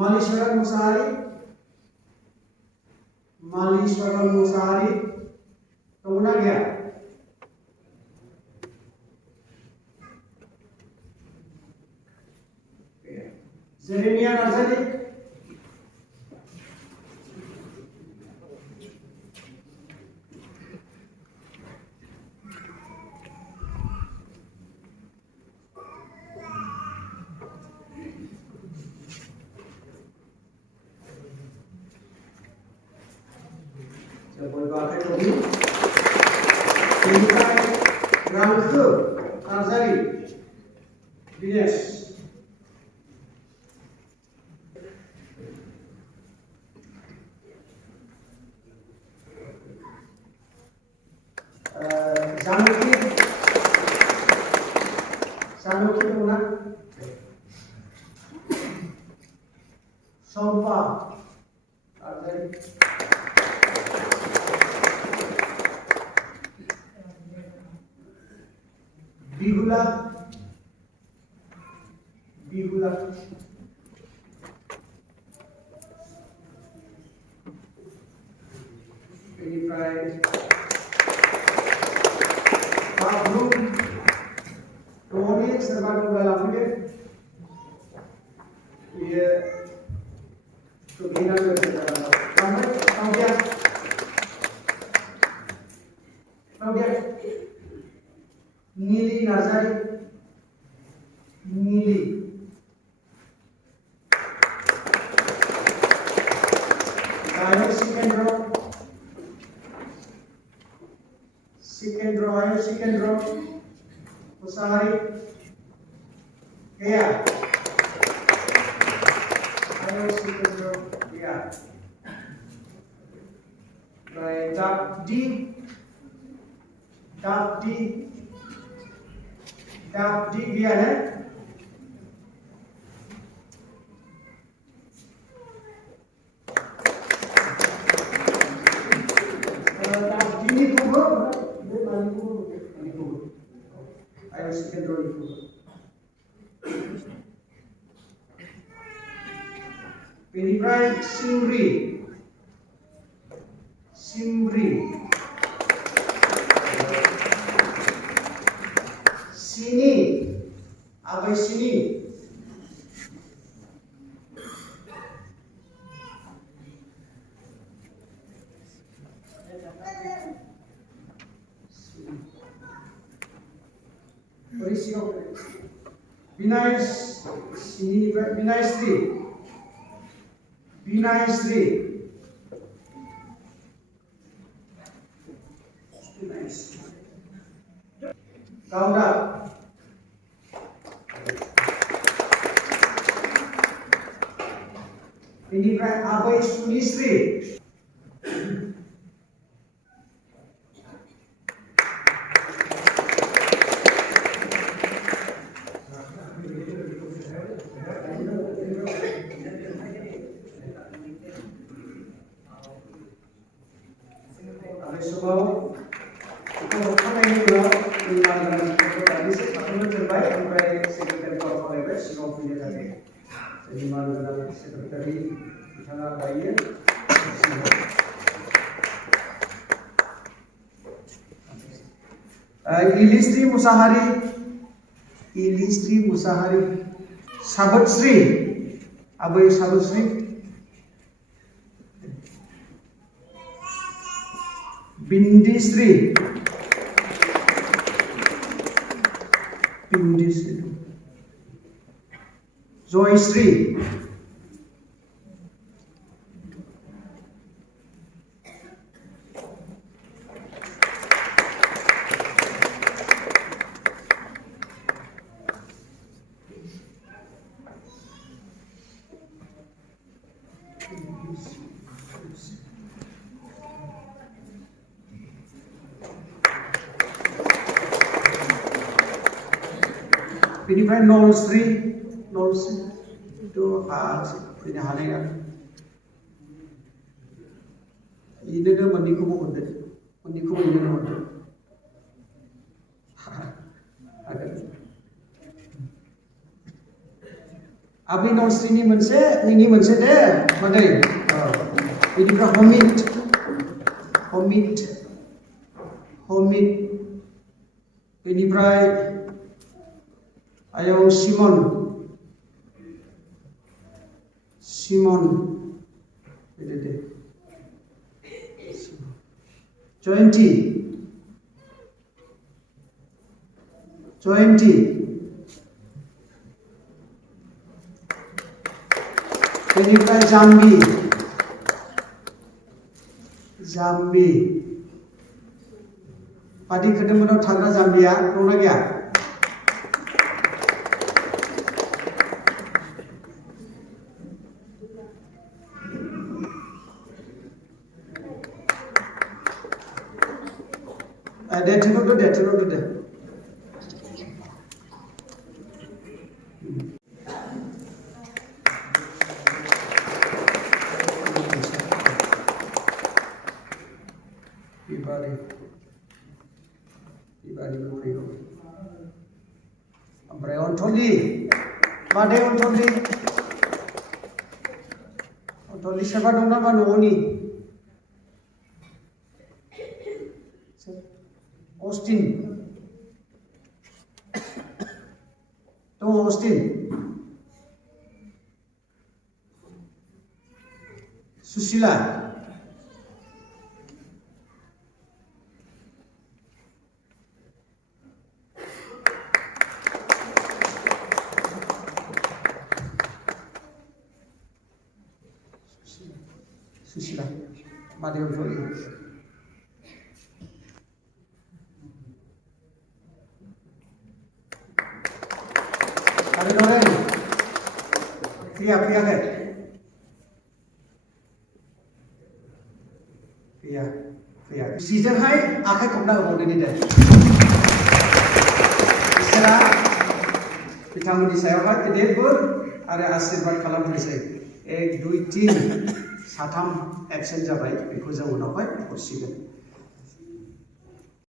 Maliswaran Musahari, Tumuna gaya. Jeremia Nazari, Rangke Nazari, Dinesh. Sanuki Muna Sompa Nazari. Bihula Benifai Pablo Tony Servano Galamide ये तो बिना करते Nili Nazari Nili Ayo Sikendro Musahari Kaya Ayo Sikendro Kaya Baik Dabdi dia है ini kubur ayo sekian dulu Piniprai Simri Sini Abai sini Binay Sri Gauda ini kan Abai Sunistri Abai Subau itu mana ini loh dengan tadi satu terbaik sampai sekretari korporat Singapura punya tadi jadi malu dengan sekretari sana bayi Ilistri Musahari Sabat Sri Abai Sabat Sri Bindi Sri Joy Sri Ini kan 03 itu punya hal yang ini dia meniku mau ini mau अभिनवश्रीनि मोनसे नोंनि मोनसे दे मादै बेनिफ्राय हमिद बेनिफ्राय आयं सिमन दे जयन्ती बेनिफ्राय जाम्बि बादि खोदोमोनाव थाग्रा जाम्बिया दंना गैया? दे थिनहरदो दे बिबारि बुरैखौ ओमफ्राय अनथलि मादै अनथलि सोरबा दं नामा न'नि? अस्टिन दङ अस्टिन सुशिला मादै अनथलि आरो नरेन फैयाखै जिजोंहाय आखाइ खबना होबावदो दे इसोरा बिथांमोननि सायावहाय गेदेर बोर आरो आशीर्बाद खालामथोंसै 1 2 3 साथाम एबसेन्ट जाबाय बेखौ जों उनावहाय हरसिगोन।